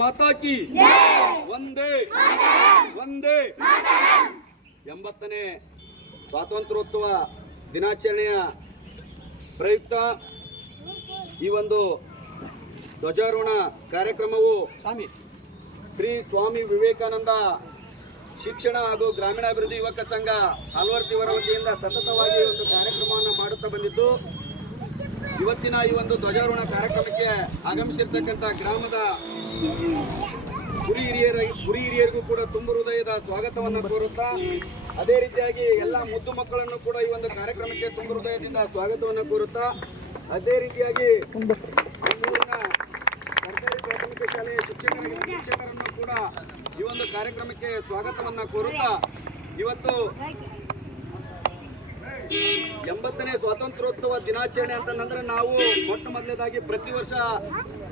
ಮಾತಾ ಕಿ ಒಂದೇ ಒಂದೇ 80ನೇ ಸ್ವಾತಂತ್ರ್ಯೋತ್ಸವ ದಿನಾಚರಣೆಯ ಪ್ರಯುಕ್ತ ಈ ಒಂದು ಧ್ವಜಾರೋಹಣ ಕಾರ್ಯಕ್ರಮವು ಶ್ರೀ ಸ್ವಾಮಿ ವಿವೇಕಾನಂದ ಶಿಕ್ಷಣ ಹಾಗೂ ಗ್ರಾಮೀಣಾಭಿವೃದ್ಧಿ ಯುವಕ ಸಂಘ ಆಲ್ವರ್ತಿ ಇವರ ವತಿಯಿಂದ ಸತತವಾಗಿ ಒಂದು ಕಾರ್ಯಕ್ರಮವನ್ನು ಮಾಡುತ್ತಾ ಬಂದಿದ್ದು, ಇವತ್ತಿನ ಈ ಒಂದು ಧ್ವಜಾರೋಹಣ ಕಾರ್ಯಕ್ರಮಕ್ಕೆ ಆಗಮಿಸಿರ್ತಕ್ಕಂಥ ಗ್ರಾಮದ ಗುರಿ ಹಿರಿಯರಿಗೂ ಕೂಡ ತುಂಬು ಹೃದಯದ ಸ್ವಾಗತವನ್ನು ಕೋರುತ್ತಾ, ಅದೇ ರೀತಿಯಾಗಿ ಎಲ್ಲ ಮುದ್ದು ಮಕ್ಕಳನ್ನು ಕೂಡ ಈ ಒಂದು ಕಾರ್ಯಕ್ರಮಕ್ಕೆ ತುಂಬು ಹೃದಯದಿಂದ ಸ್ವಾಗತವನ್ನು ಕೋರುತ್ತಾ, ಅದೇ ರೀತಿಯಾಗಿ ನಮ್ಮೂರಿನ ಸರ್ಕಾರಿ ಪ್ರಾಥಮಿಕ ಶಾಲೆಯ ಶಿಕ್ಷಕರನ್ನು ಕೂಡ ಈ ಒಂದು ಕಾರ್ಯಕ್ರಮಕ್ಕೆ ಸ್ವಾಗತವನ್ನು ಕೋರುತ್ತಾ, ಇವತ್ತು 80ನೇ ಸ್ವಾತಂತ್ರ್ಯೋತ್ಸವ ದಿನಾಚರಣೆ ಅಂತಂದ್ರೆ ನಾವು ಮೊಟ್ಟ ಮೊದಲನೇದಾಗಿ ಪ್ರತಿ ವರ್ಷ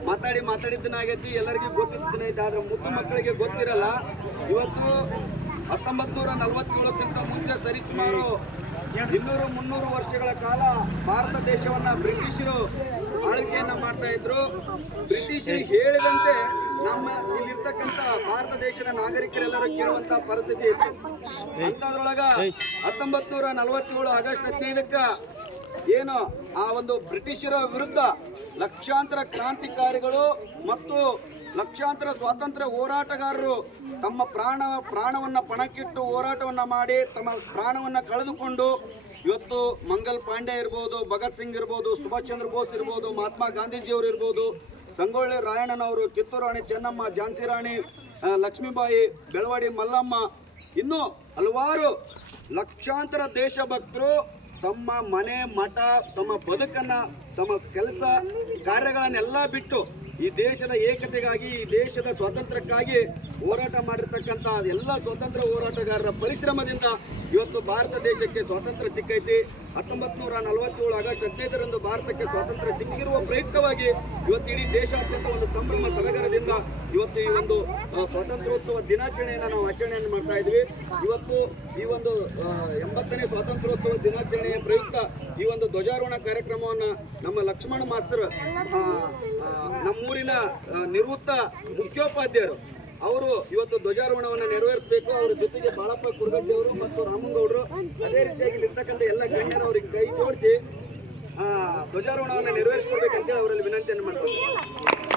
ಮಾತಾಡಿದ್ದನಾಗೈತಿ, ಎಲ್ಲರಿಗೂ ಗೊತ್ತಿದ್ದನೇ ಇದೆ. ಆದ್ರೆ ಮುದ್ದು ಮಕ್ಕಳಿಗೆ ಗೊತ್ತಿರಲ್ಲ. ಇವತ್ತು 1947ಕ್ಕಿಂತ ಮುಂಚೆ ಸರಿಸುಮಾರು 200-300 ವರ್ಷಗಳ ಕಾಲ ಭಾರತ ದೇಶವನ್ನ ಬ್ರಿಟಿಷರು ಆಳ್ವಿಕೆಯನ್ನ ಮಾಡ್ತಾ ಇದ್ರು. ಬ್ರಿಟಿಷರು ಹೇಳಿದಂತೆ ನಮ್ಮ ಇಲ್ಲಿರ್ತಕ್ಕಂಥ ಭಾರತ ದೇಶದ ನಾಗರಿಕರೆಲ್ಲರೂ ಕೇಳುವಂತ ಪರಿಸ್ಥಿತಿ ಇತ್ತು. ಅಂತದ್ರೊಳಗ 1947 ಆಗಸ್ಟ್ 15ಕ್ಕೆ ಏನು ಆ ಒಂದು ಬ್ರಿಟಿಷರ ವಿರುದ್ಧ ಲಕ್ಷಾಂತರ ಕ್ರಾಂತಿಕಾರಿಗಳು ಮತ್ತು ಲಕ್ಷಾಂತರ ಸ್ವಾತಂತ್ರ್ಯ ಹೋರಾಟಗಾರರು ತಮ್ಮ ಪ್ರಾಣವನ್ನ ಪಣಕ್ಕಿಟ್ಟು ಹೋರಾಟವನ್ನ ಮಾಡಿ ತಮ್ಮ ಪ್ರಾಣವನ್ನ ಕಳೆದುಕೊಂಡು ಇವತ್ತು ಮಂಗಲ್ ಪಾಂಡೆ ಇರ್ಬೋದು, ಭಗತ್ ಸಿಂಗ್ ಇರ್ಬೋದು, ಸುಭಾಷ್ ಚಂದ್ರ ಬೋಸ್ ಇರ್ಬೋದು, ಮಹಾತ್ಮ ಗಾಂಧೀಜಿಯವರು ಇರ್ಬೋದು, ಸಂಗೊಳ್ಳಿ ರಾಯಣ್ಣನವರು, ಕಿತ್ತೂರು ರಾಣಿ ಚೆನ್ನಮ್ಮ, ಝಾನ್ಸಿ ರಾಣಿ ಲಕ್ಷ್ಮೀಬಾಯಿ, ಬೆಳವಾಡಿ ಮಲ್ಲಮ್ಮ, ಇನ್ನೂ ಹಲವಾರು ಲಕ್ಷಾಂತರ ದೇಶಭಕ್ತರು ತಮ್ಮ ಮನೆ ಮಠ, ತಮ್ಮ ಬದುಕನ್ನ, ತಮ್ಮ ಕೆಲಸ ಕಾರ್ಯಗಳನ್ನೆಲ್ಲ ಬಿಟ್ಟು ಈ ದೇಶದ ಏಕತೆಗಾಗಿ, ಈ ದೇಶದ ಸ್ವಾತಂತ್ರ್ಯಕ್ಕಾಗಿ ಹೋರಾಟ ಮಾಡಿರ್ತಕ್ಕಂಥ ಎಲ್ಲ ಸ್ವಾತಂತ್ರ್ಯ ಹೋರಾಟಗಾರರ ಪರಿಶ್ರಮದಿಂದ ಇವತ್ತು ಭಾರತ ದೇಶಕ್ಕೆ ಸ್ವಾತಂತ್ರ್ಯ ಸಿಕ್ಕೈತಿ. 1947 ಆಗಸ್ಟ್ 15ರಂದು ಭಾರತಕ್ಕೆ ಸ್ವಾತಂತ್ರ್ಯ ಸಿಕ್ಕಿರುವ ಪ್ರಯುಕ್ತವಾಗಿ ಇವತ್ತು ಇಡೀ ದೇಶಾದ್ಯಂತ ಒಂದು ಸಂಭ್ರಮ ಸಡಗರದಿಂದ ಇವತ್ತು ಈ ಒಂದು ಸ್ವಾತಂತ್ರ್ಯೋತ್ಸವ ದಿನಾಚರಣೆಯನ್ನು ನಾವು ಆಚರಣೆಯನ್ನು ಮಾಡ್ತಾ ಇದ್ವಿ. ಇವತ್ತು ಈ ಒಂದು 80ನೇ ಸ್ವಾತಂತ್ರ್ಯೋತ್ಸವ ದಿನಾಚರಣೆಯ ಪ್ರಯುಕ್ತ ಈ ಒಂದು ಧ್ವಜಾರೋಹಣ ಕಾರ್ಯಕ್ರಮವನ್ನು ನಮ್ಮ ಲಕ್ಷ್ಮಣ ಮಾಸ್ತರ್ ನಮ್ಮೂರಿನ ನಿವೃತ್ತ ಮುಖ್ಯೋಪಾಧ್ಯಾಯರು ಅವರು ಇವತ್ತು ಧ್ವಜಾರೋಹಣವನ್ನು ನೆರವೇರಿಸಬೇಕು. ಅವರ ಜೊತೆಗೆ ಬಾಳಪ್ಪ ಕುರುಗಡ್ಡಿ ಅವರು ಮತ್ತು ರಾಮನಗೌಡರು, ಅದೇ ರೀತಿಯಾಗಿ ಇರ್ತಕ್ಕಂಥ ಎಲ್ಲ ಗಣ್ಯರು ಅವರಿಗೆ ಕೈ ಜೋಡಿಸಿ ಧ್ವಜಾರೋಹಣವನ್ನು ನೆರವೇರಿಸಿಕೊಡ್ಬೇಕಂತೇಳಿ ಅವರಲ್ಲಿ ವಿನಂತಿಯನ್ನು ಮಾಡ್ತಾರೆ.